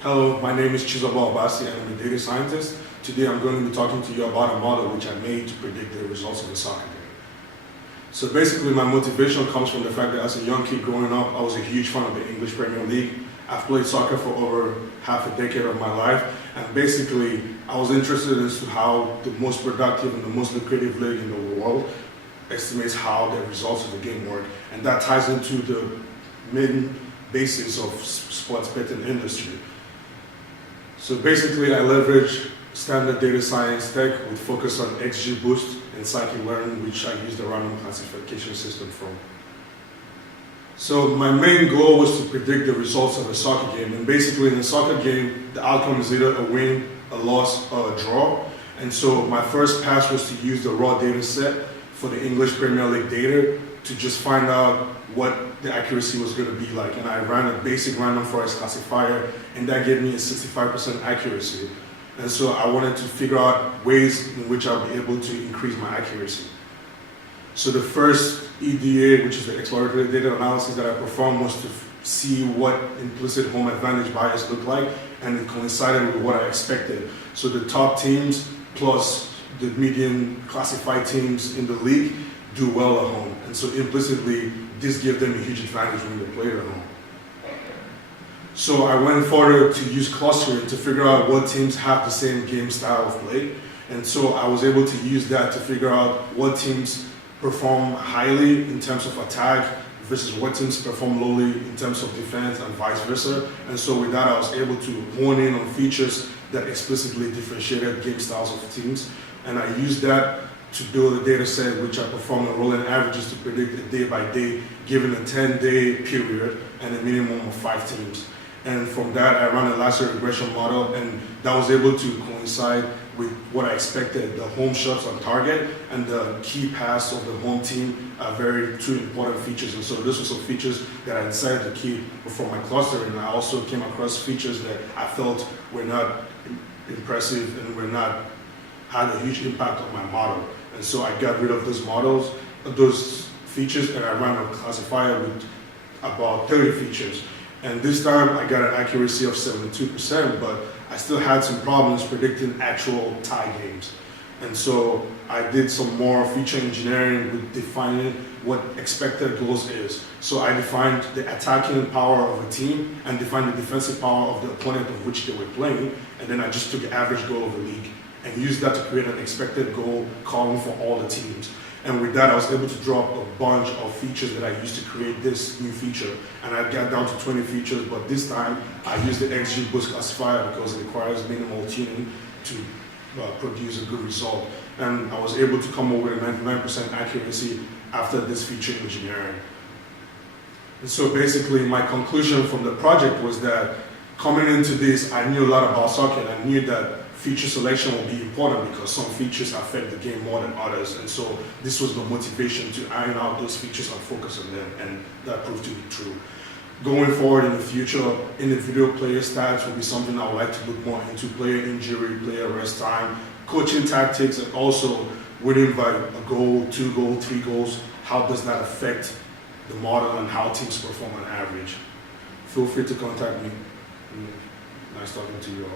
Hello, my name is Chizoba Obasi and I'm a data scientist. Today I'm going to be talking to you about a model which I made to predict the results of a soccer game. So basically my motivation comes from the fact that as a young kid growing up, I was a huge fan of the English Premier League. I've played soccer for over half a decade of my life, and basically I was interested as to how the most productive and the most lucrative league in the world estimates how the results of the game work, and that ties into the main basis of sports betting industry. So basically I leverage standard data science tech with focus on XGBoost and scikit-learn, which I use the random classification system from. So my main goal was to predict the results of a soccer game, and basically in a soccer game the outcome is either a win, a loss, or a draw. And so my first pass was to use the raw data set for the English Premier League data to just find out what the accuracy was going to be like. And I ran a basic random forest classifier, and that gave me a 65% accuracy. And so I wanted to figure out ways in which I'll be able to increase my accuracy. So the first EDA, which is the exploratory data analysis that I performed, was to see what implicit home advantage bias looked like, and it coincided with what I expected. So the top teams plus the median classified teams in the league do well at home. And so implicitly, this gave them a huge advantage when they played at home. So I went further to use clustering to figure out what teams have the same game style of play. And so I was able to use that to figure out what teams perform highly in terms of attack versus what teams perform lowly in terms of defense and vice versa. And so with that, I was able to hone in on features that explicitly differentiated game styles of teams. And I used that to build a data set which I performed on rolling averages to predict a day by day, given a 10-day period and a minimum of 5 teams. And from that, I ran a lasso regression model, and that was able to coincide with what I expected. The home shots on target and the key pass of the home team are two important features. And so this was some features that I decided to keep for my clustering. And I also came across features that I felt were not impressive and had a huge impact on my model. And so I got rid of those features, and I ran a classifier with about 30 features. And this time I got an accuracy of 72%, but I still had some problems predicting actual tie games. And so I did some more feature engineering with defining what expected goals is. So I defined the attacking power of a team and defined the defensive power of the opponent of which they were playing. And then I just took the average goal of the league and used that to create an expected goal column for all the teams. And with that, I was able to drop a bunch of features that I used to create this new feature. And I got down to 20 features, but this time I used the XGBoost classifier because it requires minimal tuning to produce a good result. And I was able to come up with a 99% accuracy after this feature engineering. And so basically my conclusion from the project was that coming into this, I knew a lot about soccer, and I knew that feature selection will be important because some features affect the game more than others. And so this was the motivation to iron out those features and focus on them, and that proved to be true. Going forward in the future, individual player stats will be something I would like to look more into: player injury, player rest time, coaching tactics, and also winning by a goal, 2 goals, 3 goals. How does that affect the model and how teams perform on average? Feel free to contact me. Nice talking to you all.